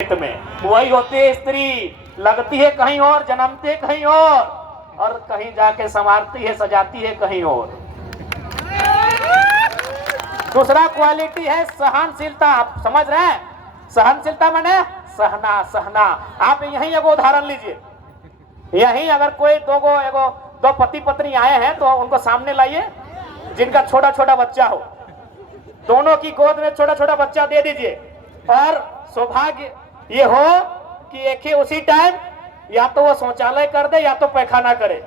में वही होती है स्त्री, लगती है कहीं और, जन्मते कहीं और कहीं जाके संवारती है, सजाती है कहीं और। दूसरा क्वालिटी है सहनशीलता। आप समझ रहे हैं? सहनशीलता माने सहना, सहना। आप यही एगो उदाहरण लीजिए। यही अगर कोई दो पति पत्नी आए हैं तो उनको सामने लाइए जिनका छोटा छोटा बच्चा हो, दोनों की गोद में छोटा छोटा बच्चा दे दीजिए और सौभाग्य ये हो कि एक ही उसी टाइम या तो वो शौचालय कर दे या तो पैखाना करे।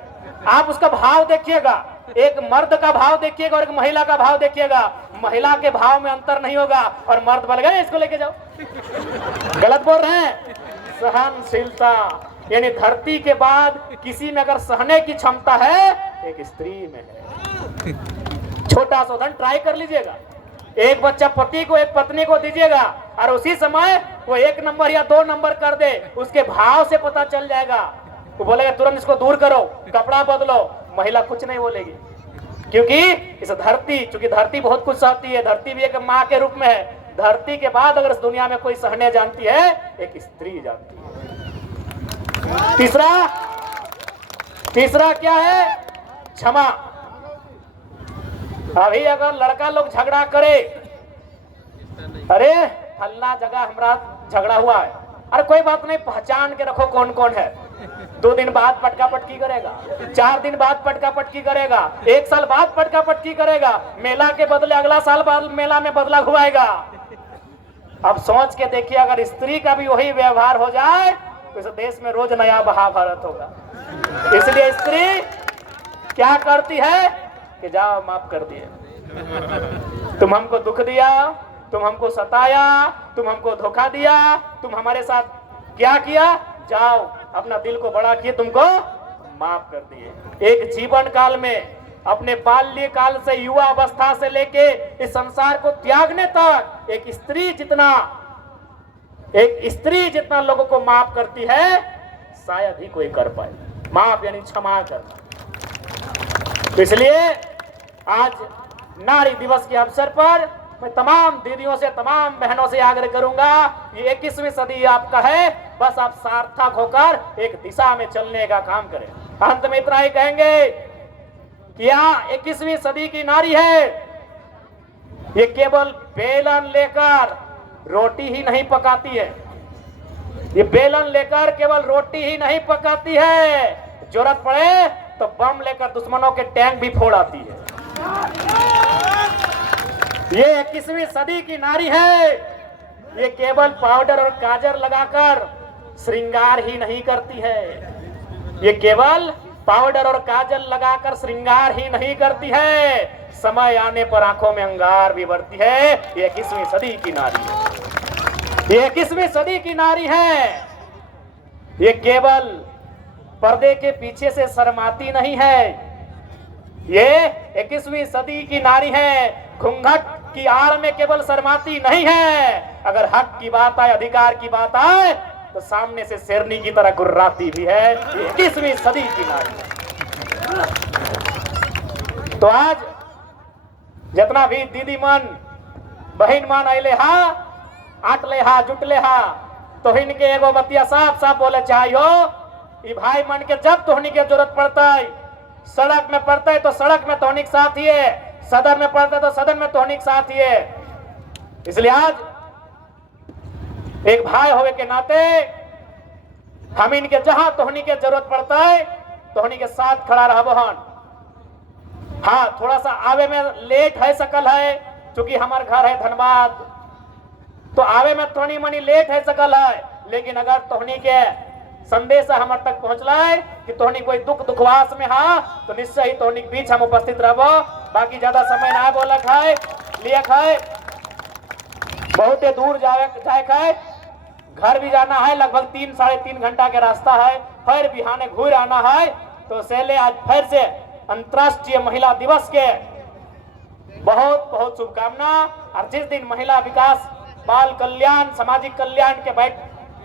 आप उसका भाव देखिएगा, एक मर्द का भाव देखिएगा और एक महिला का भाव देखिएगा। महिला के भाव में अंतर नहीं होगा और मर्द बोल गए इसको लेके जाओ। गलत बोल रहे हैं। सहनशीलता यानी धरती के बाद किसी में अगर सहने की क्षमता है, एक स्त्री में है। छोटा सा उदाहरण ट्राई कर लीजिएगा। एक बच्चा पति को एक पत्नी को दीजिएगा और उसी समय वो 1 नंबर या 2 नंबर कर दे, उसके भाव से पता चल जाएगा। वो बोलेगा तुरंत इसको दूर करो, कपड़ा बदलो। महिला कुछ नहीं बोलेगी, क्योंकि इस धरती, चूंकि धरती बहुत कुछ सहती है। धरती भी एक माँ के रूप में है। धरती के बाद अगर इस दुनिया में कोई सहने जानती है, एक स्त्री जानती है। तीसरा क्या है? क्षमा। अभी अगर लड़का लोग झगड़ा करे, अरे फलना जगह हमारा झगड़ा हुआ है, अरे कोई बात नहीं, पहचान के रखो कौन कौन है। 2 दिन बाद पटका पटकी करेगा, 4 दिन बाद पटका पटकी करेगा, 1 साल बाद पटका पटकी करेगा, मेला के बदले अगला साल बाद मेला में बदला हुआएगा। अब सोच के देखिए, अगर स्त्री का भी वही व्यवहार हो जाए तो इस देश में रोज नया महाभारत होगा। इसलिए स्त्री क्या करती है कि जाओ माफ कर दिए, तुम हमको दुख दिया, तुम हमको सताया, तुम हमको धोखा दिया, तुम हमारे साथ क्या किया, जाओ अपना दिल को बड़ा किए, तुमको माफ कर दिए। एक जीवन काल में, अपने बाल्य काल से युवा अवस्था से लेके इस संसार को त्यागने तक एक स्त्री जितना लोगों को माफ करती है, शायद ही कोई कर पाए। माफ यानी क्षमा करना। इसलिए आज नारी दिवस के अवसर पर मैं तमाम दीदियों से, तमाम बहनों से आग्रह करूंगा, ये 21वीं सदी आपका है, बस आप सार्थक होकर एक दिशा में चलने का काम करें। अंत में इतना ही कहेंगे कि यहाँ 21वीं सदी की नारी है, ये केवल बेलन लेकर रोटी ही नहीं पकाती है। ये बेलन लेकर केवल रोटी ही नहीं पकाती है, जरूरत पड़े तो बम लेकर दुश्मनों के टैंक भी फोड़ आती है। ये 21वीं सदी की नारी है। ये केवल पाउडर और काजल लगाकर श्रृंगार ही नहीं करती है। ये केवल पाउडर और काजल लगाकर श्रृंगार ही नहीं करती है, समय आने पर आंखों में अंगार भी भरती है। ये 21वीं सदी की नारी है। ये 21वीं सदी की नारी है। ये केवल पर्दे के पीछे से शर्माती नहीं है। ये 21वीं सदी की नारी है। घूंघट की आड़ में केवल शर्माती नहीं है। अगर हक की बात आए, अधिकार की बात आए, तो सामने से शेरनी की तरह गुर्राती भी है। 21वीं सदी की नारी है। तो आज जितना भी दीदी मन, बहन मन अले हा, आटले हा, जुटले हा, तो इनके एगो बतिया साफ साफ बोले चाहिए, ई भाई मन के जब तोहनी के जरूरत पड़ता है, सड़क में पड़ता है तो सड़क में तोहनी के साथ ही है, सदन में पड़ता है तो सदन में तोहनी के साथ ही है। इसलिए आज एक भाई होवे के नाते हम इनके जहां तोहनी के जरूरत पड़ता है, तोहनी के साथ खड़ा रह बहन। हाँ, थोड़ा सा आवे में लेट है सकल है, क्योंकि हमार घर है धनबाद, तो आवे में थोड़ी मनी लेट है सकल है, लेकिन अगर तोहनी के संदेश हमारे तक पहुंचला है कि तोहनी कोई दुखवास में हा, तो निश्चय ही तोहनी के बीच हम उपस्थित रहबो। बाकी ज्यादा समय ना बोलक है, लियक है, बहुत दूर जाए है, घर भी जाना है, लगभग 3 साढ़े 3 घंटा के रास्ता है, फिर बिहाने घूर आना है। तो सेले आज फिर से अंतर्राष्ट्रीय महिला दिवस के बहुत बहुत शुभकामना। और जिस दिन महिला विकास, बाल कल्याण, सामाजिक कल्याण के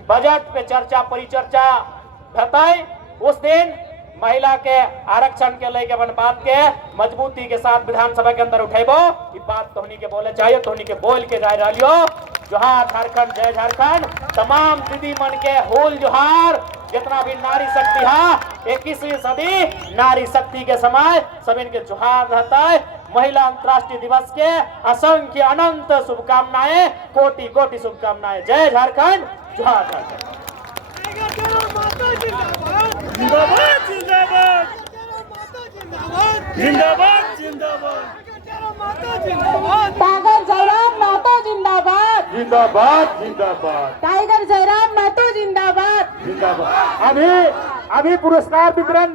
बजट पे चर्चा परिचर्चा बताए, उस दिन महिला के आरक्षण के लेके अपन बात के मजबूती के साथ विधानसभा के अंदर उठेबो ई बात तोहनी के बोले चाहिए, तोहनी के बोल के जाए रहियो। जोहार झारखंड, जय झारखंड। तमाम दीदी मन के होल जोहार। जितना भी नारी शक्ति है 21वीं सदी नारी शक्ति के समय सब इनके जोहार रहता है। महिला अंतर्राष्ट्रीय दिवस के असंख्य अनंत शुभकामनाएं, कोटि कोटि शुभकामनाएं। जय झारखंड, जोहार झारखंड। जिंदाबाद जिंदाबाद जिंदाबाद जिंदाबाद टाइगर जयराम महतो जिंदाबाद, जिंदाबाद जिंदाबाद टाइगर जयराम महतो जिंदाबाद। जिंदाबाद। अभी पुरस्कार वितरण